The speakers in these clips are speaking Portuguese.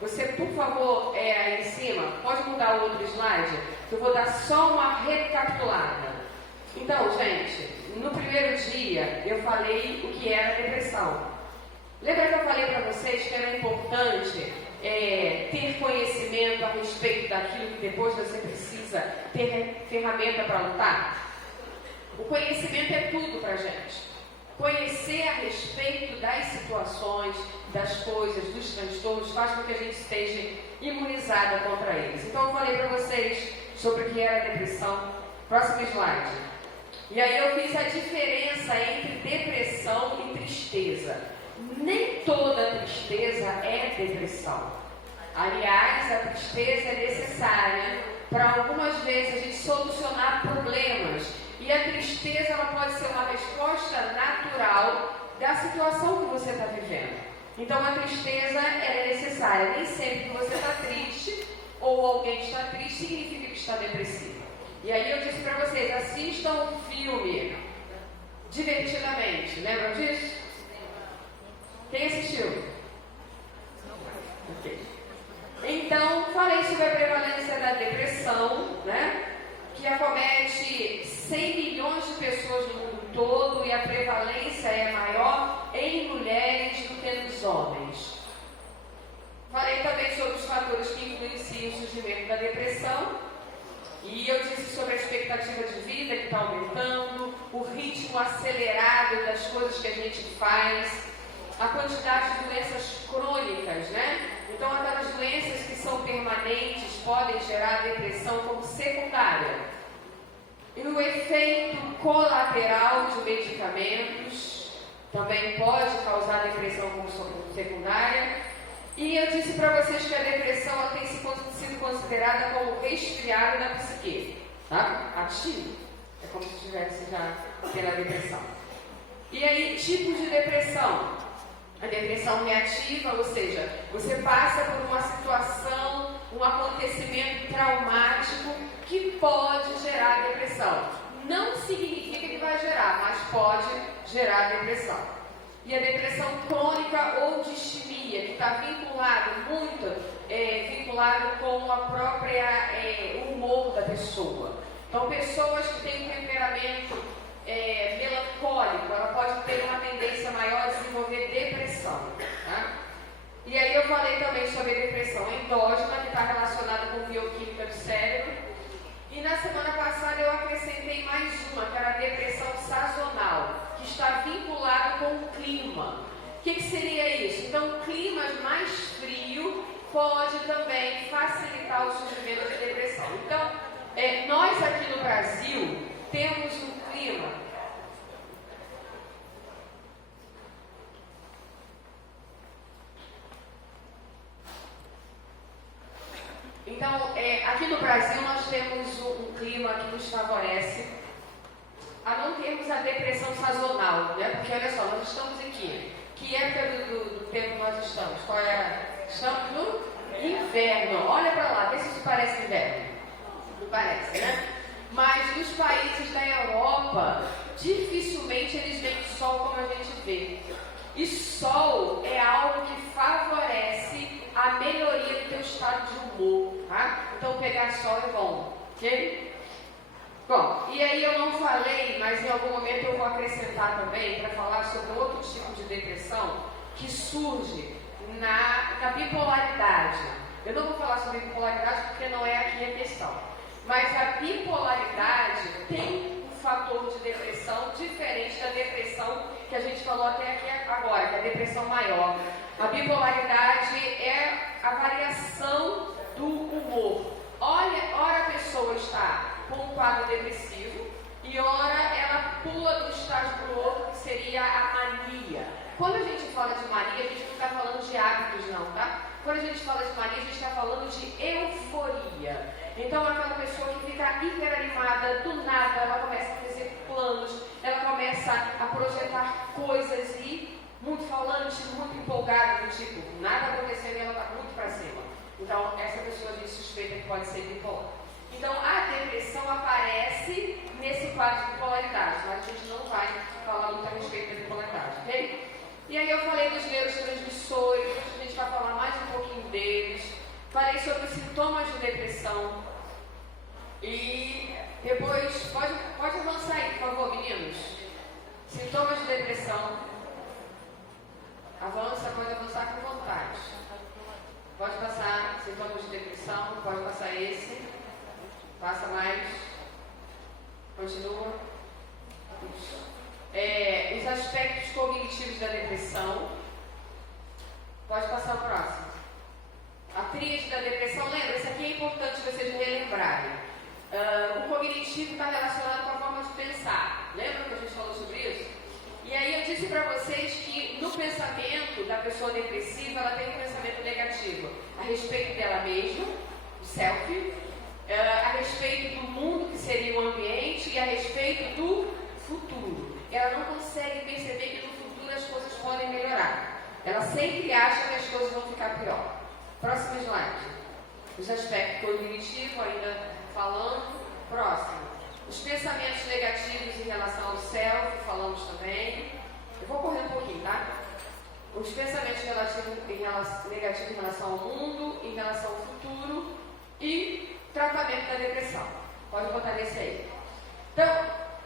Você, por favor, aí em cima, pode mudar o outro slide? Eu vou dar só uma recapitulada. Então, gente, no primeiro dia eu falei o que era depressão. Lembra que eu falei para vocês que era importante ter conhecimento a respeito daquilo que depois você precisa ter ferramenta para lutar? O conhecimento é tudo para a gente. Conhecer a respeito das situações, das coisas, dos transtornos, faz com que a gente esteja imunizada contra eles. Então eu falei para vocês sobre o que era a depressão. Próximo slide. E aí eu fiz a diferença entre depressão e tristeza. Nem toda tristeza é depressão. Aliás, a tristeza é necessária para algumas vezes a gente solucionar problemas. E a tristeza ela pode ser uma resposta natural da situação que você está vivendo. Então a tristeza ela é necessária. Nem sempre que você está triste ou alguém está triste significa que está depressivo. E aí eu disse para vocês, assistam um filme divertidamente. Lembram disso? Quem assistiu? Ok. Então, falei sobre a prevalência da depressão, né? Que acomete 100 milhões de pessoas no mundo todo e a prevalência é maior em mulheres do que nos homens. Falei também sobre os fatores que influenciam o surgimento da depressão e eu disse sobre a expectativa de vida que está aumentando, o ritmo acelerado das coisas que a gente faz, a quantidade de doenças crônicas, né? Então, aquelas doenças que são permanentes podem gerar depressão como secundária. E o efeito colateral de medicamentos também pode causar depressão como secundária. E eu disse para vocês que a depressão ela tem sido considerada como resfriado da psique. Tá? Ativo. É como se estivesse já tendo a depressão. E aí, tipos de depressão. A depressão reativa, ou seja, você passa por uma situação, um acontecimento traumático que pode gerar depressão. Não significa que vai gerar, mas pode gerar depressão. E a depressão crônica ou distimia, que está vinculado com a própria humor da pessoa. Então, pessoas que têm um temperamento melancólico, ela pode ter uma tendência maior a desenvolver depressão. Tá? E aí eu falei também sobre a depressão endógena, que está relacionada com bioquímica do cérebro. E na semana passada eu acrescentei mais uma, que era a depressão sazonal, que está vinculada com o clima. O que seria isso? Então, o clima mais frio pode também facilitar o surgimento de depressão. Então, nós aqui no Brasil temos um clima aqui no Brasil nós temos um clima que nos favorece a não termos a depressão sazonal, né? Porque olha só, nós estamos aqui. Que época do tempo nós estamos? Qual é? Estamos no inverno. Olha para lá, vê se isso parece inverno. Não parece, né? Mas nos países da Europa, dificilmente eles veem sol como a gente vê. E sol é algo que favorece a melhoria do teu estado de humor, tá? Então pegar sol é bom, ok? Bom, e aí eu não falei, mas em algum momento eu vou acrescentar também para falar sobre outro tipo de depressão que surge na bipolaridade. Eu não vou falar sobre bipolaridade porque não é aqui a questão. Mas a bipolaridade tem um fator de depressão diferente da depressão que a gente falou até aqui agora, que é a depressão maior. A bipolaridade é a variação do humor. Ora a pessoa está com um quadro depressivo e ora ela pula de um estágio para o outro, que seria a mania. Quando a gente fala de mania, a gente não está falando de hábitos não, tá? Quando a gente fala de mania, a gente está falando de euforia. Então, aquela pessoa que fica hiperanimada, do nada, ela começa a fazer planos, ela começa a projetar coisas e muito falante, muito empolgada, do tipo, nada acontecendo e ela está muito para cima. Então, essa pessoa a gente suspeita que pode ser bipolar. Então, a depressão aparece nesse quadro de bipolaridade, mas a gente não vai falar muito a respeito da bipolaridade, ok? E aí eu falei dos neurotransmissores, a gente vai falar mais um pouquinho deles. falei sobre os sintomas de depressão. E depois, pode avançar aí, por favor, meninos. Sintomas de depressão. Avança, pode avançar com vontade. Pode passar sintomas de depressão, pode passar esse. Passa mais. Continua. Os aspectos cognitivos da depressão. Pode passar o próximo. A tríade da depressão, lembra? Isso aqui é importante vocês relembrarem. O cognitivo está relacionado com a forma de pensar. Lembra que a gente falou sobre isso? E aí eu disse para vocês que no pensamento da pessoa depressiva, ela tem um pensamento negativo a respeito dela mesma, o self, a respeito do mundo que seria o ambiente e a respeito do futuro. Ela não consegue perceber que no futuro as coisas podem melhorar. Ela sempre acha que as coisas vão ficar pior. Próximo slide. Os aspectos cognitivos, ainda falando. Próximo. Os pensamentos negativos em relação ao self, falamos também. Eu vou correr um pouquinho, tá? Os pensamentos negativos em relação ao mundo, em relação ao futuro e tratamento da depressão. Pode botar nesse aí. Então,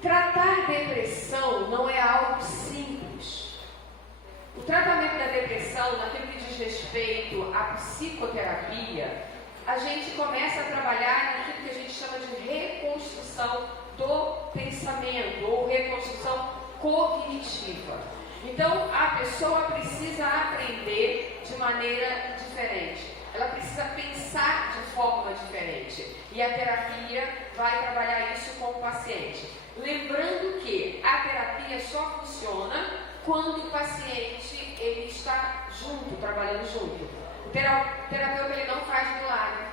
tratar depressão não é algo simples. O tratamento da depressão, naquilo que diz respeito à psicoterapia, a gente começa a trabalhar naquilo que a gente chama de reconstrução do pensamento ou reconstrução cognitiva. Então, a pessoa precisa aprender de maneira diferente. Ela precisa pensar de forma diferente. E a terapia vai trabalhar isso com o paciente. Lembrando que a terapia só funciona quando o paciente ele está junto, trabalhando junto. O terapeuta ele não faz milagre,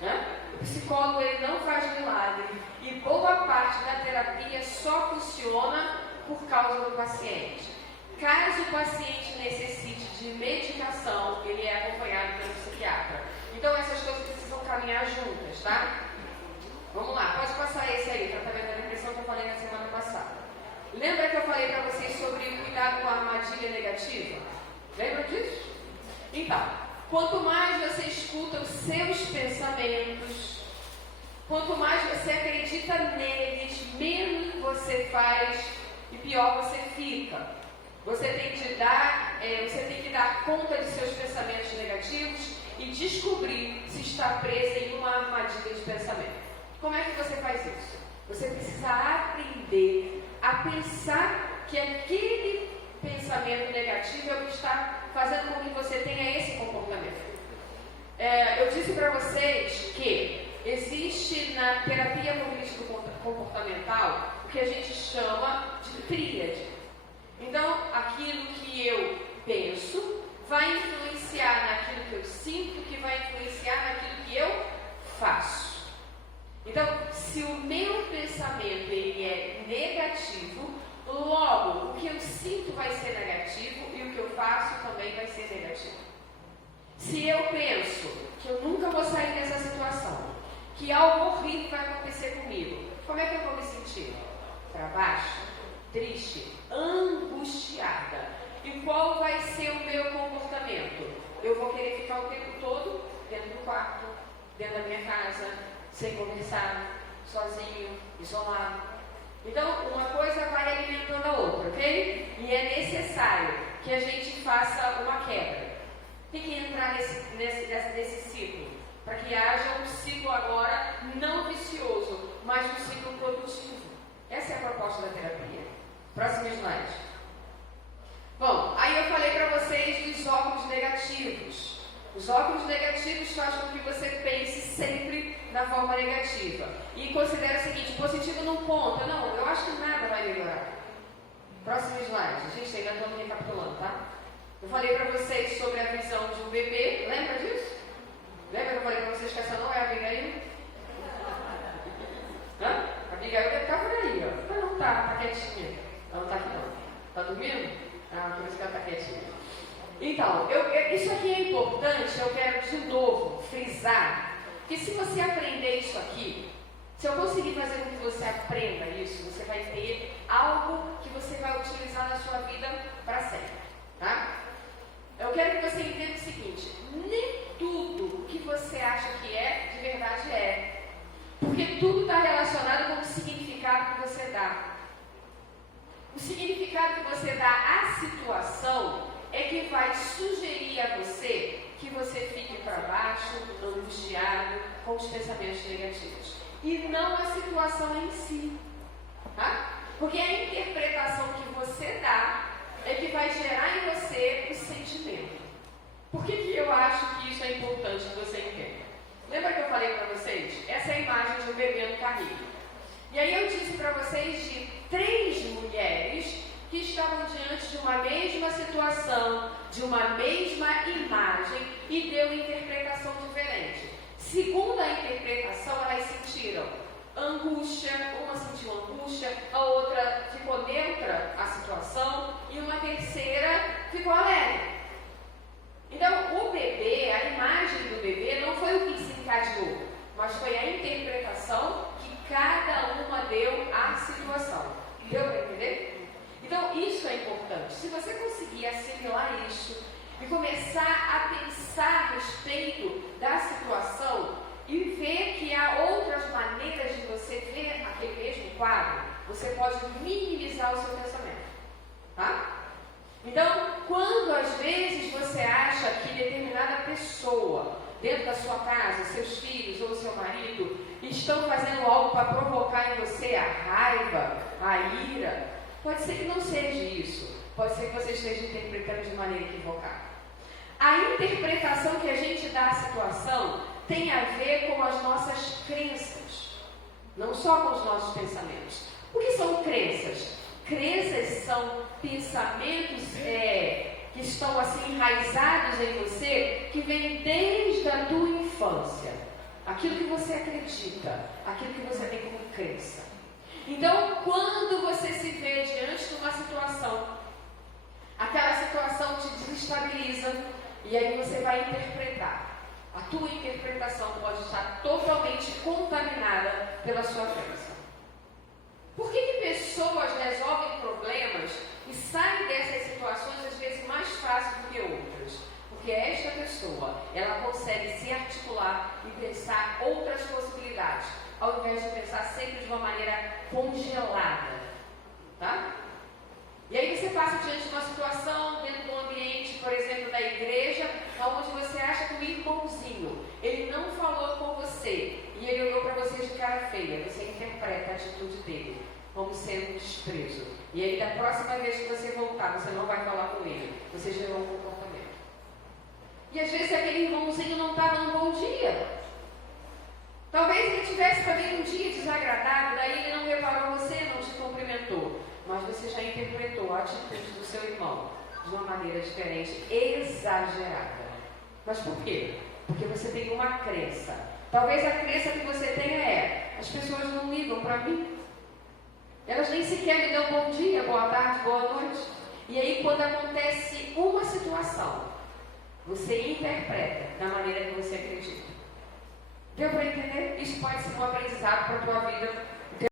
né? O psicólogo ele não faz milagre. E boa parte da terapia só funciona por causa do paciente. Caso o paciente necessite de medicação, ele é acompanhado pelo psiquiatra. Então essas coisas precisam caminhar juntas, tá? Vamos lá, pode passar esse aí, tratamento da depressão que eu falei na semana passada. Lembra que eu falei para vocês sobre o cuidado com a armadilha negativa? Lembra disso? Então, quanto mais você escuta os seus pensamentos, quanto mais você acredita neles, menos você faz e pior você fica. Você tem que dar conta de seus pensamentos negativos e descobrir se está preso em uma armadilha de pensamento. Como é que você faz isso? Você precisa aprender a pensar que aquele pensamento negativo é o que está fazendo com que você tenha esse comportamento. Eu disse para vocês que existe na terapia cognitivo-comportamental o que a gente chama de tríade. Então, aquilo que eu penso vai influenciar naquilo que eu sinto, que vai influenciar naquilo que eu faço. Então, se o meu pensamento ele é negativo, logo o que eu sinto vai ser negativo e o que eu faço também vai ser negativo. Se eu penso que eu nunca vou sair dessa situação, que algo horrível vai acontecer comigo, como é que eu vou me sentir? Para baixo, triste, angustiada. E qual vai ser o meu comportamento? Eu vou querer ficar o tempo todo dentro do quarto, dentro da minha casa, sem conversar, sozinho, isolado. Então, uma coisa vai alimentando a outra, ok? E é necessário que a gente faça uma quebra. Tem que entrar nesse ciclo, para que haja um ciclo agora não vicioso, mas um ciclo produtivo. Essa é a proposta da terapia. Próximo slide. Bom, aí eu falei para vocês dos óculos negativos. Os óculos negativos fazem com que você pense sempre na forma negativa. E considere o seguinte, positivo não conta. Não, eu acho que nada vai melhorar. Próximo slide. Gente, ainda estou recapitulando, tá? Eu falei para vocês sobre a visão de um bebê. Lembra disso? Lembra que eu falei para vocês que essa não é a Abigail? Hã? A Abigail deve estar por aí, ó. Ela não tá quietinha. Ela não tá aqui não. Tá dormindo? Ah, por isso que ela tá quietinha. Então, isso aqui é importante, eu quero de novo frisar que se você aprender isso aqui, se eu conseguir fazer com que você aprenda isso, você vai ter algo que você vai utilizar na sua vida para sempre, tá? Eu quero que você entenda o seguinte, nem tudo que você Porque tudo está relacionado com o significado que você dá. O significado que você dá à situação é que vai sugerir a você que você fique para baixo, angustiado, com os pensamentos negativos. E não a situação em si. Tá? Porque a interpretação que você dá é que vai gerar em você o sentimento. Por que eu acho que isso é importante que você entenda? Lembra que eu falei para vocês? Essa é a imagem de um bebê no carrinho. E aí eu disse para vocês de 3 mulheres que estavam diante de uma mesma situação, de uma mesma imagem e deu interpretação diferente. Segundo a interpretação, elas sentiram angústia, uma sentiu angústia, a outra ficou neutra a situação e uma terceira ficou alegre. Então, o bebê, a imagem do bebê não foi o que se encadeou, mas foi a interpretação que cada uma deu à situação. Deu para entender? Então, isso é importante. Se você conseguir assimilar isso e começar a pensar a respeito da situação e ver que há outras maneiras de você ver aquele mesmo quadro, você pode minimizar o seu pensamento. Tá? Então, quando às vezes você acha que determinada pessoa, dentro da sua casa, seus filhos ou seu marido, estão fazendo algo para provocar em você a raiva, a ira, pode ser que não seja isso. Pode ser que você esteja interpretando de maneira equivocada. A interpretação que a gente dá à situação tem a ver com as nossas crenças, não só com os nossos pensamentos. O que são crenças? Crenças são pensamentos que estão assim enraizados em você, que vêm desde a tua infância. Aquilo que você acredita, aquilo que você tem como crença. Então, quando você se vê diante de uma situação, aquela situação te desestabiliza, e aí você vai interpretar. A tua interpretação pode estar totalmente contaminada pela sua crença. Por que pessoas resolvem problemas e saem dessas situações às vezes mais fácil do que outras? Porque esta pessoa, ela consegue se articular e pensar outras possibilidades, ao invés de pensar sempre de uma maneira congelada. Tá? E aí você passa diante de uma situação dentro do ambiente, por exemplo, da igreja, onde você acha que o irmãozinho, ele não falou com você, e ele olhou para você de cara feia. Você interpreta a atitude dele como sendo um desprezo. E aí, da próxima vez que você voltar, você não vai falar com ele. Você gerou um comportamento. E às vezes aquele irmãozinho não estava num bom dia. Talvez ele tivesse também um dia desagradável, daí ele não reparou você, não te cumprimentou. Mas você já interpretou a atitude do seu irmão de uma maneira diferente, exagerada. Mas por quê? Porque você tem uma crença. Talvez a crença que você tenha as pessoas não ligam para mim. Elas nem sequer me dão bom dia, boa tarde, boa noite. E aí, quando acontece uma situação, você interpreta da maneira que você acredita. Deu para entender? Isso pode ser um aprendizado para a tua vida